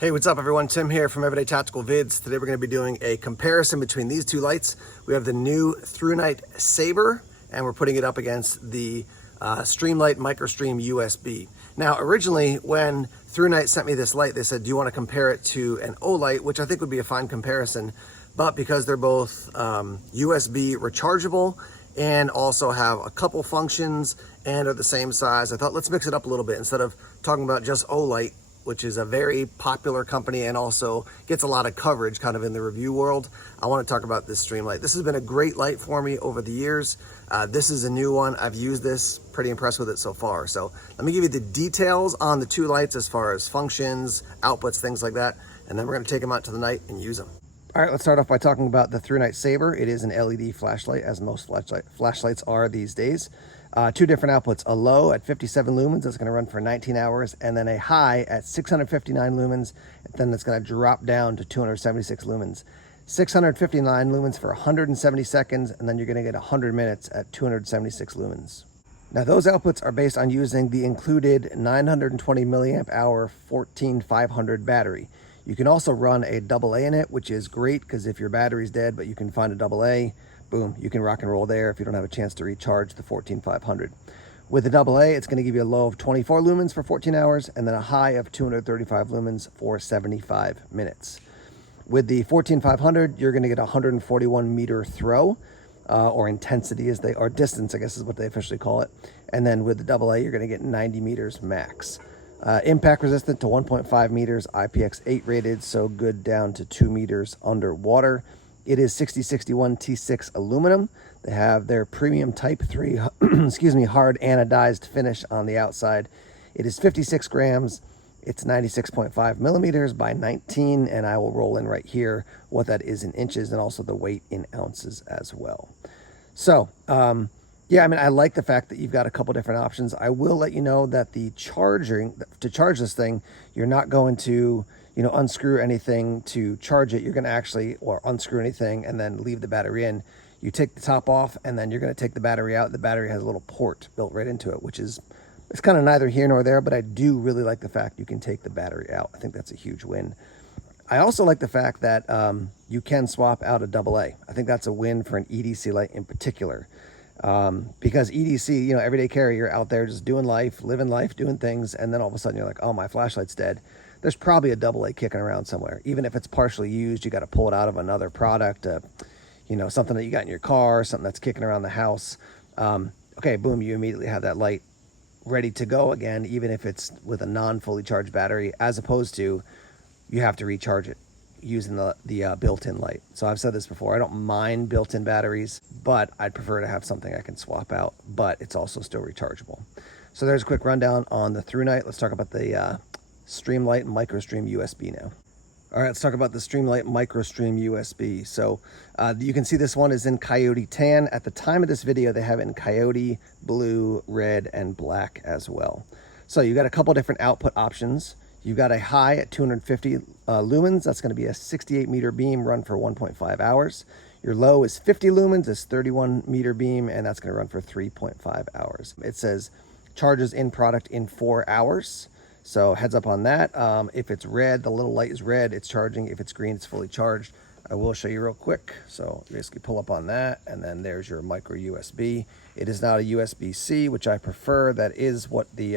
Hey, what's up everyone? Tim here from Everyday Tactical Vids. Today we're going to be doing a comparison between these two lights. We have the new Thrunite Saber and we're putting it up against the Streamlight Microstream USB. Now originally when Thrunite sent me this light, they said, do you want to compare it to an O-light, which I think would be a fine comparison, but because they're both USB rechargeable and also have a couple functions and are the same size, I thought let's mix it up a little bit instead of talking about just O-light, which is a very popular company and also gets a lot of coverage kind of in the review world. I want to talk about this Streamlight. This has been a great light for me over the years. This is a new one. I've used this, pretty impressed with it so far. So let me give you the details on the two lights as far as functions, outputs, things like that. And then we're going to take them out to the night and use them. All right, let's start off by talking about the Thrunite Saber. It is an LED flashlight, as most flashlights are these days. Two different outputs, a low at 57 lumens, that's going to run for 19 hours, and then a high at 659 lumens, and then it's going to drop down to 276 lumens. 659 lumens for 170 seconds, and then you're going to get 100 minutes at 276 lumens. Now those outputs are based on using the included 920 milliamp hour 14500 battery. You can also run a AA in it, which is great because if your battery's dead, but you can find a AA, boom, you can rock and roll there if you don't have a chance to recharge the 14500. With the AA, it's going to give you a low of 24 lumens for 14 hours and then a high of 235 lumens for 75 minutes. With the 14500, you're going to get a 141 meter throw, or intensity or distance, I guess is what they officially call it. And then with the AA, you're going to get 90 meters max. Impact resistant to 1.5 meters, IPX8 rated, so good down to 2 meters underwater. It is 6061 T6 aluminum. They have their premium type 3 excuse me, hard anodized finish on the outside. It is 56 grams. It's 96.5 millimeters by 19, and I will roll in right here what that is in inches and also the weight in ounces as well. So yeah, I mean, I like the fact that you've got a couple different options. I will let you know that to charge this thing, you're not going to unscrew anything to charge it. You're going to actually, or unscrew anything and then leave the battery in. You take the top off and then you're going to take the battery out. The battery has a little port built right into it, which is, it's kind of neither here nor there, but I do really like the fact you can take the battery out. I think that's a huge win. I also like the fact that you can swap out a AA. I think that's a win for an EDC light in particular. Because EDC, everyday carry, you're out there just doing life, living life, doing things, and then all of a sudden you're like, oh, my flashlight's dead. There's probably a AA kicking around somewhere. Even if it's partially used, you got to pull it out of another product, something that you got in your car, something that's kicking around the house. Okay, boom, you immediately have that light ready to go again, even if it's with a non-fully charged battery, as opposed to you have to recharge it using the built-in light. So I've said this before, I don't mind built-in batteries, but I'd prefer to have something I can swap out, but it's also still rechargeable. So there's a quick rundown on the Thrunite. Let's talk about the Streamlight Microstream USB now. All right, let's talk about the Streamlight Microstream USB. So you can see this one is in Coyote Tan. At the time of this video, they have it in Coyote, Blue, Red, and Black as well. So you got a couple different output options. You've got a high at 250 lumens. That's going to be a 68 meter beam run for 1.5 hours. Your low is 50 lumens. It's 31 meter beam, and that's going to run for 3.5 hours. It says charges in product in 4 hours. So heads up on that. If it's red, the little light is red, it's charging. If it's green, it's fully charged. I will show you real quick. So you basically pull up on that, and then there's your micro USB. It is not a USB-C, which I prefer. That is what the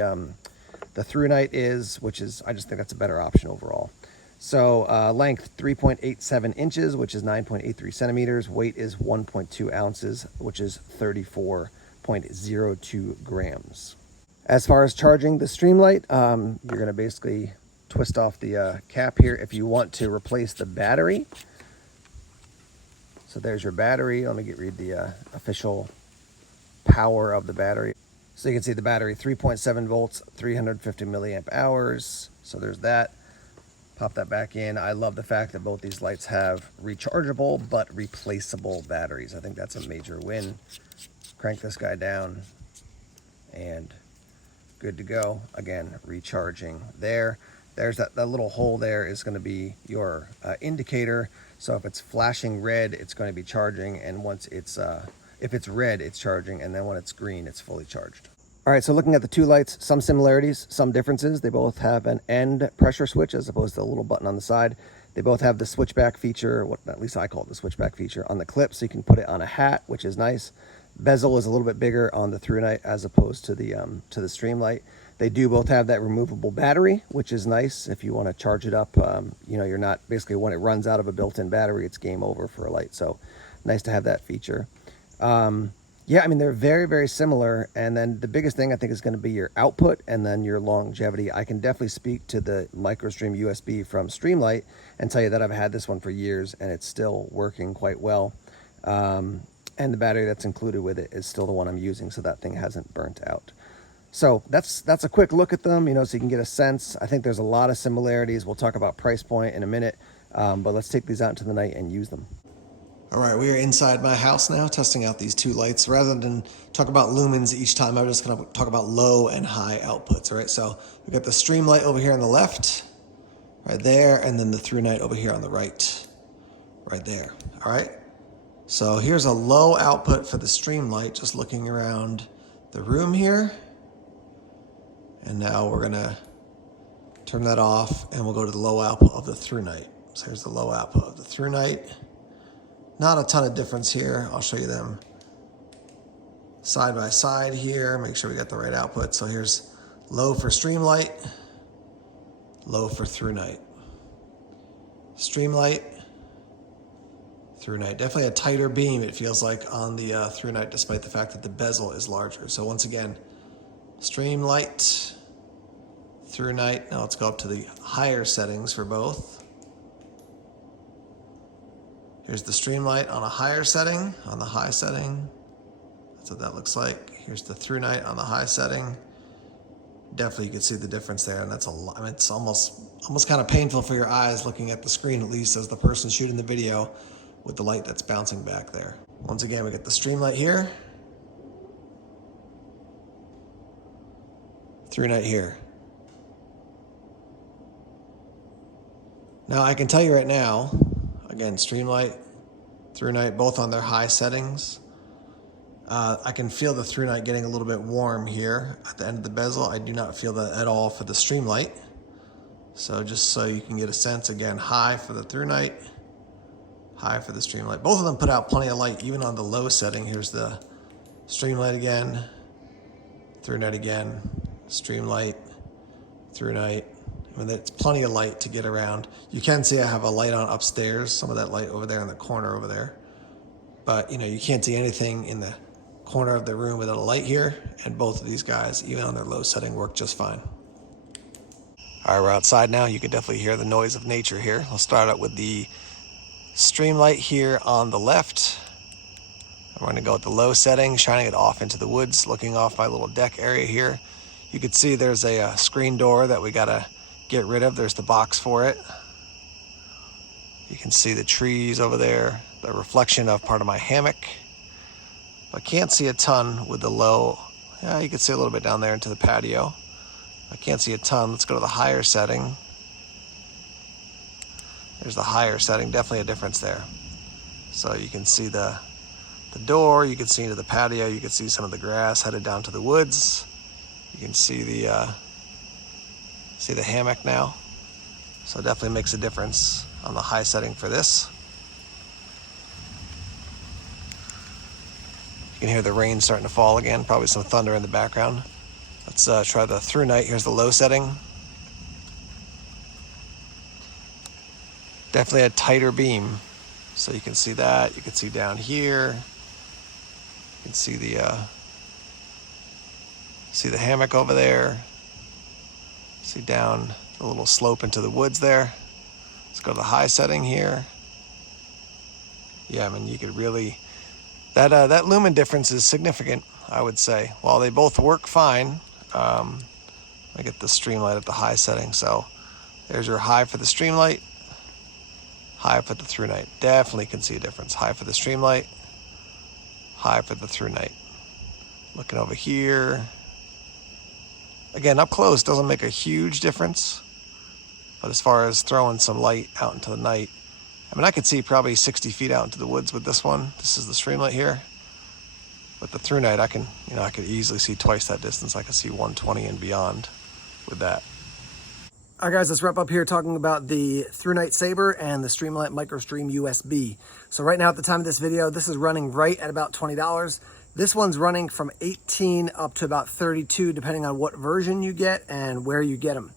Thrunite is, which is, I just think that's a better option overall. So length 3.87 inches, which is 9.83 centimeters. Weight is 1.2 ounces, which is 34.02 grams. As far as charging the Streamlight, you're going to basically twist off the cap here if you want to replace the battery. So there's your battery. Let me read the official power of the battery. So you can see the battery, 3.7 volts, 350 milliamp hours. So there's that. Pop that back in. I love the fact that both these lights have rechargeable but replaceable batteries. I think that's a major win. Crank this guy down and good to go. Again, recharging there. There's that little hole there is going to be your indicator. So if it's flashing red, it's going to be charging, and once it's if it's red, it's charging, and then when it's green, it's fully charged. All right, so looking at the two lights, some similarities, some differences. They both have an end pressure switch as opposed to a little button on the side. They both have the switchback feature, what at least I call it the switchback feature, on the clip, so you can put it on a hat, which is nice. Bezel is a little bit bigger on the Thrunite as opposed to the Streamlight. They do both have that removable battery, which is nice if you want to charge it up. You know, you're not, basically when it runs out of a built-in battery, it's game over for a light. So nice to have that feature. Yeah, I mean, they're very, very similar. And then the biggest thing I think is going to be your output and then your longevity. I can definitely speak to the Microstream USB from Streamlight and tell you that I've had this one for years and it's still working quite well. And the battery that's included with it is still the one I'm using, so that thing hasn't burnt out. So that's a quick look at them, you know, so you can get a sense. I think there's a lot of similarities. We'll talk about price point in a minute, but let's take these out into the night and use them. All right, we are inside my house now, testing out these two lights. Rather than talk about lumens each time, I'm just gonna talk about low and high outputs, all right? So we've got the Streamlight over here on the left, right there, and then the Thrunite over here on the right there, all right? So here's a low output for the Streamlight, just looking around the room here. And now we're gonna turn that off and we'll go to the low output of the Thrunite. So here's the low output of the Thrunite. Not a ton of difference here. I'll show you them side by side here, make sure we got the right output. So here's low for Streamlight, low for Thrunite. Streamlight, Thrunite. Definitely a tighter beam, it feels like, on the Thrunite, despite the fact that the bezel is larger. So once again, Streamlight, Thrunite. Now let's go up to the higher settings for both. Here's the Streamlight on a higher setting, on the high setting. That's what that looks like. Here's the Thrunite on the high setting. Definitely you can see the difference there, and that's a lot. I mean, it's almost kind of painful for your eyes looking at the screen, at least as the person shooting the video, with the light that's bouncing back there. Once again, we get the Streamlight here, Thrunite here. Now I can tell you right now, again, Streamlight, Thrunite, both on their high settings. I can feel the Thrunite getting a little bit warm here at the end of the bezel. I do not feel that at all for the Streamlight. So just so you can get a sense, again, high for the Thrunite, high for the Streamlight. Both of them put out plenty of light, even on the low setting. Here's the Streamlight again, Thrunite again, Streamlight, Thrunite. I mean, it's plenty of light to get around. You can see I have a light on upstairs, some of that light over there in the corner over there. But, you know, you can't see anything in the corner of the room without a light here. And both of these guys, even on their low setting, work just fine. All right, we're outside now. You can definitely hear the noise of nature here. I'll start out with the Streamlight here on the left. I'm going to go with the low setting, shining it off into the woods, looking off my little deck area here. You can see there's a screen door that we got to get rid of. There's the box for it. You can see the trees over there, the reflection of part of my hammock. I can't see a ton with the low. Yeah, you can see a little bit down there into the patio. I can't see a ton. Let's go to the higher setting. There's the higher setting, definitely a difference there. So you can see the door, you can see into the patio, you can see some of the grass headed down to the woods. You can see the hammock now. So it definitely makes a difference on the high setting for this. You can hear the rain starting to fall again, probably some thunder in the background. Let's try the Thrunite. Here's the low setting. Definitely a tighter beam. So you can see that. You can see down here. You can see the hammock over there. See down a little slope into the woods there. Let's go to the high setting here. Yeah, I mean, you could really, that lumen difference is significant, I would say. While they both work fine, I get the Streamlight at the high setting. So there's your high for the Streamlight, high for the Thrunite. Definitely can see a difference. High for the Streamlight, high for the Thrunite. Looking over here. Again, up close doesn't make a huge difference, but as far as throwing some light out into the night, I mean, I could see probably 60 feet out into the woods with this one. This is the Streamlight here. With the Thrunite, I could easily see twice that distance. I can see 120 and beyond with that. All right, guys, let's wrap up here talking about the Thrunite Saber and the Streamlight Microstream USB. So right now, at the time of this video, this is running right at about $20. This one's running from 18 up to about 32, depending on what version you get and where you get them.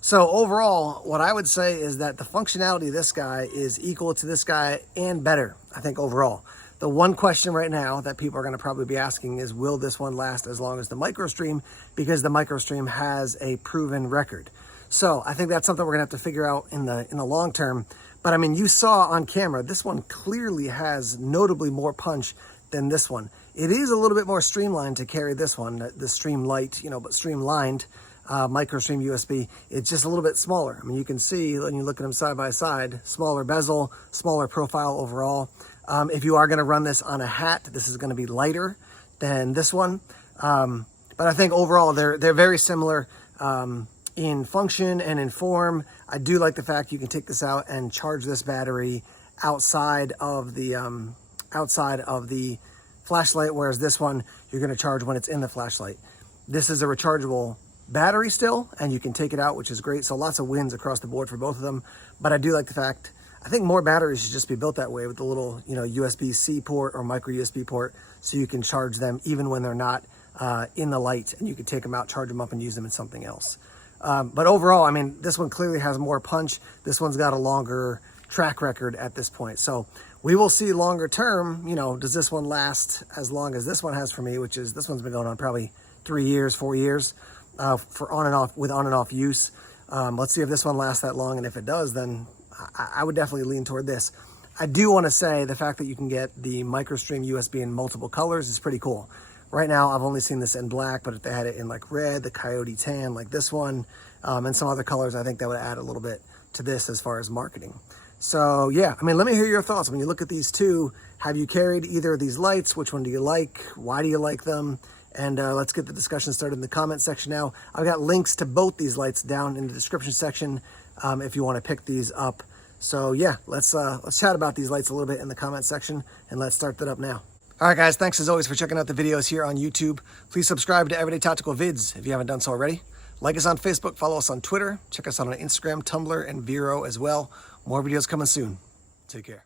So overall, what I would say is that the functionality of this guy is equal to this guy and better, I think, overall. The one question right now that people are going to probably be asking is, will this one last as long as the Microstream? Because the Microstream has a proven record. So I think that's something we're going to have to figure out in the long term. But I mean, you saw on camera, this one clearly has notably more punch than this one. It is a little bit more streamlined to carry this one, the Streamlight, but streamlined. Microstream USB, it's just a little bit smaller. I mean, you can see when you look at them side by side, smaller bezel, smaller profile overall. If you are going to run this on a hat, this is going to be lighter than this one. But I think overall they're very similar in function and in form. I do like the fact you can take this out and charge this battery outside of the flashlight, whereas this one you're going to charge when it's in the flashlight. This is a rechargeable battery still, and you can take it out, which is great. So lots of wins across the board for both of them. But I do like the fact, I think more batteries should just be built that way with the little, USB-C port or micro USB port, so you can charge them even when they're not in the light, and you can take them out, charge them up, and use them in something else. But overall, I mean, this one clearly has more punch. This one's got a longer track record at this point. So we will see longer term, does this one last as long as this one has for me, which is, this one's been going on probably 3 years, 4 years. For on and off use. Let's see if this one lasts that long, and if it does, then I would definitely lean toward this. I do want to say the fact that you can get the Microstream USB in multiple colors is pretty cool. Right now, I've only seen this in black, but if they had it in like red, the coyote tan, like this one, and some other colors, I think that would add a little bit to this as far as marketing. So yeah, I mean, let me hear your thoughts. When you look at these two, have you carried either of these lights? Which one do you like? Why do you like them? And let's get the discussion started in the comment section now. I've got links to both these lights down in the description section if you want to pick these up. So yeah, let's chat about these lights a little bit in the comment section, and let's start that up now. All right, guys, thanks as always for checking out the videos here on YouTube. Please subscribe to Everyday Tactical Vids if you haven't done so already. Like us on Facebook, follow us on Twitter, check us out on Instagram, Tumblr, and Vero as well. More videos coming soon. Take care.